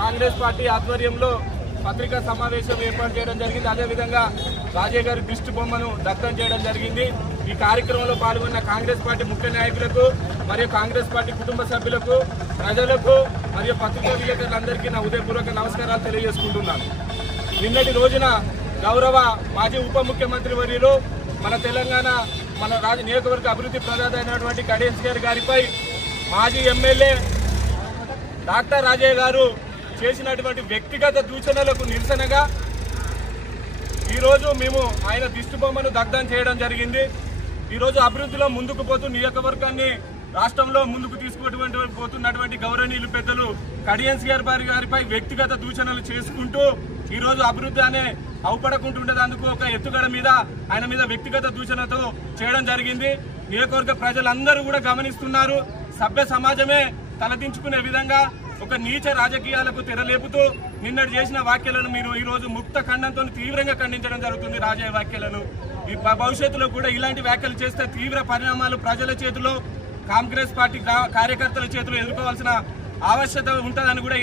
Congress party ఆధ్వర్యంలో పత్రికా సమావేశం ఏర్పాటు చేయడం జరిగింది. అదేవిధంగా రాజయ్య గారి దిష్టి బొమ్మను దగ్ధం చేయడం జరిగింది. ఈ కార్యక్రమంలో పాల్గొన్న కాంగ్రెస్ పార్టీ ముఖ్య నాయకులకు మరియు కాంగ్రెస్ పార్టీ కుటుంబ సభ్యులకు, ప్రజలకు మరియు పత్రికా విలేకరులందరికీ నా ఉదయపూర్వక నమస్కారాలు తెలియజేసుకుంటున్నాను. నిన్నటి రోజున గౌరవ మాజీ ఉప ముఖ్యమంత్రి వర్యులు మన తెలంగాణ నియోజకవర్గ అభివృద్ధి ప్రదాత అయినటువంటి కడియం గారిపై మాజీ ఎమ్మెల్యే డాక్టర్ రాజయ్య గారు చేసినటువంటి వ్యక్తిగత దూషణలకు నిరసనగా ఈరోజు మేము ఆయన దిష్టి బొమ్మను దగ్ధం చేయడం జరిగింది. ఈరోజు అభివృద్ధిలో ముందుకు పోతూ నియోజకవర్గాన్ని రాష్ట్రంలో ముందుకు తీసుకుపోతున్నటువంటి గౌరవనీయులు పెద్దలు కడియం గారిపై వ్యక్తిగత దూషణలు చేసుకుంటూ ఈరోజు అభివృద్ధి అనే అవపడకుంటుండేందుకు ఒక ఎత్తుగడ మీద ఆయన మీద వ్యక్తిగత దూషణతో చేయడం జరిగింది. నియోజకవర్గ ప్రజలందరూ కూడా గమనిస్తున్నారు. సభ్య సమాజమే తలదించుకునే విధంగా ఒక నీచ రాజకీయాలకు తెరలేపుతూ నిన్నటి చేసిన వ్యాఖ్యలను మీరు ఈరోజు ముక్త ఖండంతో తీవ్రంగా ఖండించడం జరుగుతుంది. రాజయ్య వ్యాఖ్యలను ఈ భవిష్యత్తులో కూడా ఇలాంటి వ్యాఖ్యలు చేస్తే తీవ్ర పరిణామాలు ప్రజల చేతిలో, కాంగ్రెస్ పార్టీ కార్యకర్తల చేతిలో ఎదుర్కోవాల్సిన ఆవశ్యకత ఉంటుందని కూడా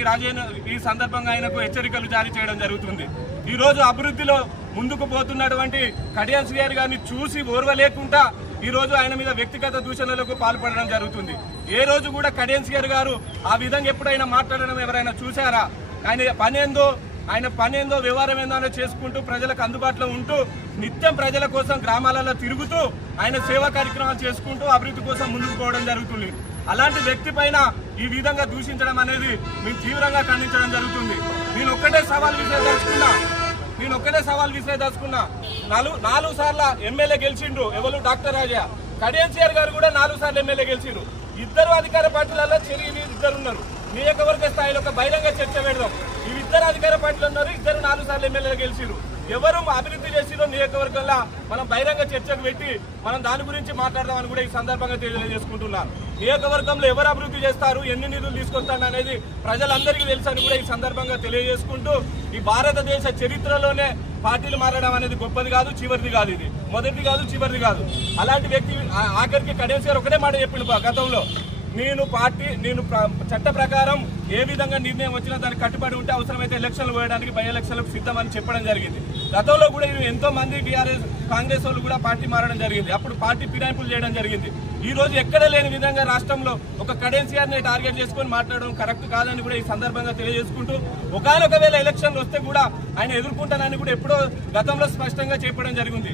ఈ సందర్భంగా ఆయనకు హెచ్చరికలు జారీ చేయడం జరుగుతుంది. ఈ రోజు అభివృద్ధిలో ముందుకు పోతున్నటువంటి కడియం గారిని చూసి ఓర్వలేకుండా ఈ రోజు ఆయన మీద వ్యక్తిగత దూషణలకు పాల్పడడం జరుగుతుంది. ఏ రోజు కూడా కడియం గారు ఆ విధంగా ఎప్పుడైనా మాట్లాడడం ఎవరైనా చూశారా? ఆయన పనేందో వ్యవహారం ఏందో చేసుకుంటూ ప్రజలకు అందుబాటులో ఉంటూ నిత్యం ప్రజల కోసం గ్రామాలలో తిరుగుతూ ఆయన సేవా కార్యక్రమాలు చేసుకుంటూ అభివృద్ధి కోసం ముందుకు పోవడం జరుగుతుంది. అలాంటి వ్యక్తి పైన ఈ విధంగా దూషించడం అనేది మేము తీవ్రంగా ఖండించడం జరుగుతుంది. నేను ఒక్కటే సవాల్ విసిరేదలుచుకున్నా. 4 సార్లు ఎమ్మెల్యే గెలిచిండ్రు ఎవరు? డాక్టర్ రాజయ్య. కడియం గారు కూడా 4 సార్లు ఎమ్మెల్యే గెలిచిండ్రు. ఇద్దరు అధికార పార్టీలలో ఇద్దరు ఉన్నారు. నియోజకవర్గ స్థాయిలో ఒక బహిరంగ చర్చ పెడదాం. ఇద్దరు అధికార పార్టీలు ఉన్నారు, ఇద్దరు 4 సార్లు ఎమ్మెల్యేలు గెలిచిరు. ఎవరు అభివృద్ధి చేసిరో నియోజకవర్గంలో మనం బహిరంగ చర్చకు పెట్టి మనం దాని గురించి మాట్లాడదామని కూడా ఈ సందర్భంగా తెలియజేసుకుంటున్నాను. నియోజకవర్గంలో ఎవరు అభివృద్ధి చేస్తారు, ఎన్ని నిధులు తీసుకొస్తారు అనేది ప్రజలందరికీ తెలుసని కూడా ఈ సందర్భంగా తెలియజేసుకుంటూ ఈ భారతదేశ చరిత్రలోనే పార్టీలు మారడం అనేది గొప్పది కాదు, చివరిది కాదు, ఇది మొదటిది కాదు, చివరిది కాదు. అలాంటి వ్యక్తి ఆఖరికి కడియం గారు ఒకటే మాట చెప్పిండు గతంలో, నేను చట్ట ప్రకారం ఏ విధంగా నిర్ణయం వచ్చినా దానికి కట్టుబడి ఉంటే అవసరమైతే ఎలక్షన్లు పోయడానికి బై ఎలక్షన్లకు సిద్ధమని చెప్పడం జరిగింది. గతంలో కూడా ఎంతో మంది టీఆర్ఎస్ కాంగ్రెస్ వాళ్ళు కూడా పార్టీ మారడం జరిగింది. అప్పుడు పార్టీ ఫిరాయింపులు చేయడం జరిగింది. ఈ రోజు ఎక్కడ లేని విధంగా రాష్ట్రంలో ఒక కడియం గారిని టార్గెట్ చేసుకుని మాట్లాడడం కరెక్ట్ కాదని కూడా ఈ సందర్భంగా తెలియజేసుకుంటూ ఒకవేళ ఎలక్షన్లు వస్తే కూడా ఆయన ఎదుర్కొంటానని కూడా ఎప్పుడో గతంలో స్పష్టంగా చెప్పడం జరిగింది.